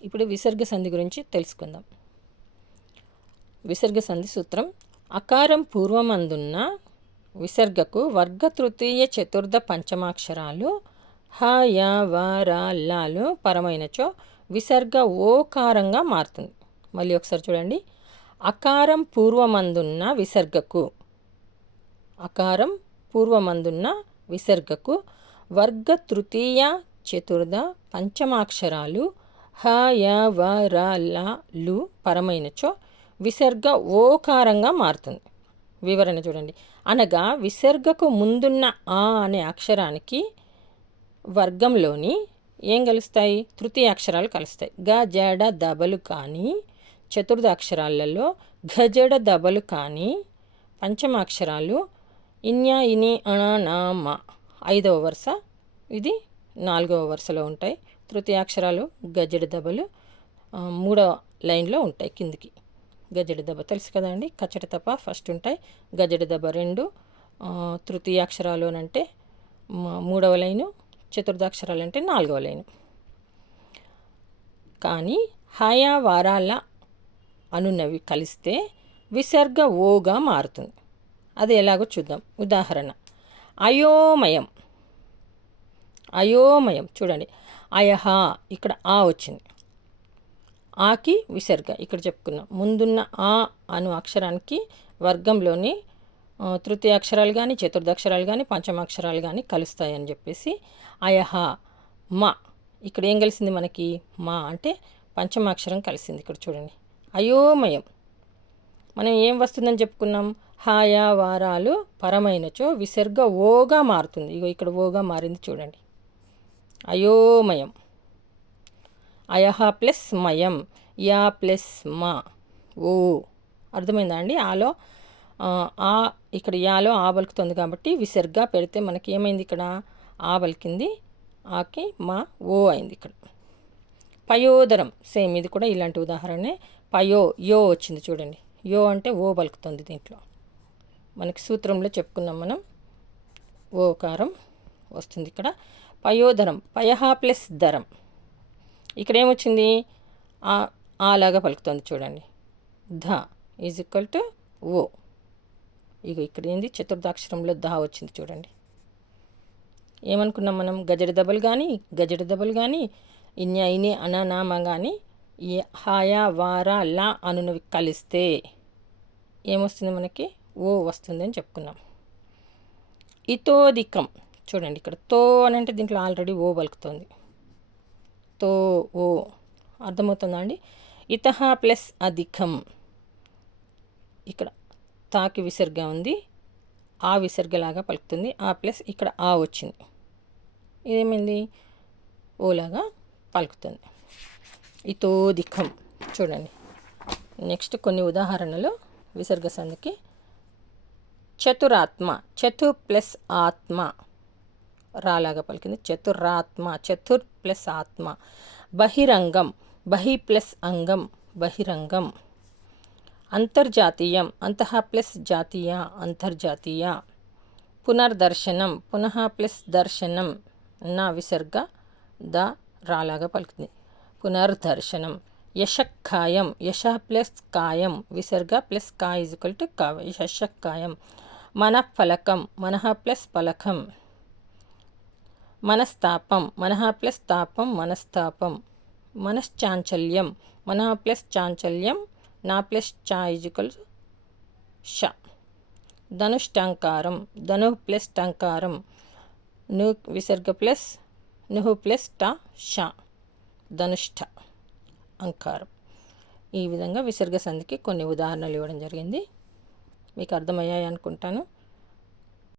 ఇప్పుడు విసర్గ సంధి గురించి తెలుసుకుందాం. విసర్గ సంధి సూత్రం అకారం పూర్వమందున్న విసర్గకు వర్గ తృతీయ చతుర్థ పంచమాక్షరాలు హ య వ ర లాలు పరమైనచో విసర్గ ఓకారంగా మారుతుంది. మళ్ళీ ఒకసారి చూడండి. అకారం పూర్వమందున్న విసర్గకు అకారం పూర్వమందున్న విసర్గకు వర్గ తృతీయ చతుర్థ పంచమాక్షరాలు హ వ ర పరమైనచో విసర్గ ఓకారంగా మారుతుంది. వివరణ చూడండి. అనగా విసర్గకు ముందున్న ఆ అనే అక్షరానికి వర్గంలోని ఏం కలుస్తాయి? తృతీయ అక్షరాలు కలుస్తాయి. గ జడ దబలు కానీ చతుర్థ అక్షరాలలో ఘజడ దబలు కానీ పంచమ అక్షరాలు ఇన్యా ఇని అణ నా మా ఐదవ వరుస. ఇది నాలుగవ వరుసలో ఉంటాయి. తృతీయాక్షరాలు గజడ దెబ్బలు మూడవ లైన్లో ఉంటాయి కిందికి. గజడి దెబ్బ తెలుసు కదండి కచ్చట తప్ప ఫస్ట్ ఉంటాయి. గజడ దెబ్బ రెండు ఆ, తృతీయాక్షరాలు అని అంటే మూడవ లైను చతుర్థాక్షరాలు అంటే నాలుగవ లైను. కానీ హయా వారాల అనున్నవి కలిస్తే విసర్గ ఓగా మారుతుంది. అది ఎలాగో చూద్దాం. ఉదాహరణ అయోమయం. అయోమయం. చూడండి. అయహ ఇక్కడ ఆ వచ్చింది. ఆకి విసర్గ. ఇక్కడ చెప్పుకున్నాం. ముందున్న ఆ అను అక్షరానికి వర్గంలోని తృతీయ అక్షరాలు కానీ చతుర్థాక్షరాలు కానీ పంచమాక్షరాలు కానీ కలుస్తాయని చెప్పేసి అయహ మా. ఇక్కడ ఏం కలిసింది మనకి? మా అంటే పంచమాక్షరం కలిసింది. ఇక్కడ చూడండి. అయోమయం. మనం ఏం వస్తుందని చెప్పుకున్నాం? హాయా వారాలు పరమైనచో విసర్గ ఓగా మారుతుంది. ఇగో ఇక్కడ ఓగా మారింది చూడండి. అయోమయం. అయహ ప్లస్ మయం. యా ప్లస్ మా. ఓ. అర్థమైందా అండి? ఆలో ఆ, ఇక్కడ యాలో ఆ పలుకుతుంది కాబట్టి విసర్గా పెడితే మనకి ఏమైంది ఇక్కడ? ఆ పలికింది ఆకి మా ఓ అయింది ఇక్కడ. పయోదరం. సేమ్ ఇది కూడా ఇలాంటి ఉదాహరణే. పయో యో వచ్చింది చూడండి. యో అంటే ఓ పలుకుతుంది దీంట్లో. మనకి సూత్రంలో చెప్పుకున్నాం మనం. ఓకారం వస్తుంది ఇక్కడ. పయోధరం పయహ ప్లస్ ధరం. ఇక్కడ ఏమొచ్చింది ఆ ఆలాగా పలుకుతుంది చూడండి. ధ ఈజ్ ఈక్వల్ టు ఓ. ఇక ఇక్కడ ఏంది చతుర్థాక్షరంలో ధ వచ్చింది చూడండి. ఏమనుకున్నాం మనం? గజడ దెబ్బలు కానీ గజడ దెబ్బలు కానీ ఇన్య ఇని అననామ కానీ ఈ హాయా వారా లా అనునవి కలిస్తే ఏమొస్తుంది మనకి? ఓ వస్తుంది అని చెప్పుకున్నాం. ఇతోధికం. చూడండి ఇక్కడ తో అని అంటే దీంట్లో ఆల్రెడీ ఓ పలుకుతుంది. తో ఓ. అర్థమవుతుందా అండి? ఇతహ ప్లస్ అధికం. ఇక్కడ తాకి విసర్గ ఉంది. ఆ విసర్గలాగా పలుకుతుంది. ఆ ప్లస్ ఇక్కడ ఆ వచ్చింది. ఇదేమైంది ఓలాగా పలుకుతుంది. ఇతో ఇతోధికం. చూడండి. నెక్స్ట్ కొన్ని ఉదాహరణలు విసర్గ సంధికి. చతురాత్మ. చతు ప్లస్ ఆత్మ. రాలాగా పలికింది. చతురాత్మ చతుర్ ప్లస్ ఆత్మ. బహిరంగం బహి ప్లస్ అంగం బహిరంగం. అంతర్జాతీయం అంతః ప్లస్ జాతీయ అంతర్జాతీయ. పునర్దర్శనం పునః ప్లస్ దర్శనం. నా విసర్గ ద రాలాగా పలుకుతుంది పునర్దర్శనం. యశక్కాయం యశ ప్లస్ కాయం. విసర్గ ప్లస్ కా ఇజుకల్ టు కా యశక్కాయం మనఃఫలకం మనః ప్లస్ ఫలకం. మనస్తాపం మనహా ప్లస్ తాపం మనస్తాపం. మనశ్చాంచల్యం మనహా ప్లస్ చాంచల్యం నా ప్లస్ చా ఇజుకల్ ష ధనుష్టంకారం ధను ప్లస్ టంకారం ను విసర్గ ప్లస్ నుహు ప్లస్ ట ష ధనుష్ట అంకారం. ఈ విధంగా విసర్గ సంధికి కొన్ని ఉదాహరణలు ఇవ్వడం జరిగింది. మీకు అర్థమయ్యాయి అనుకుంటాను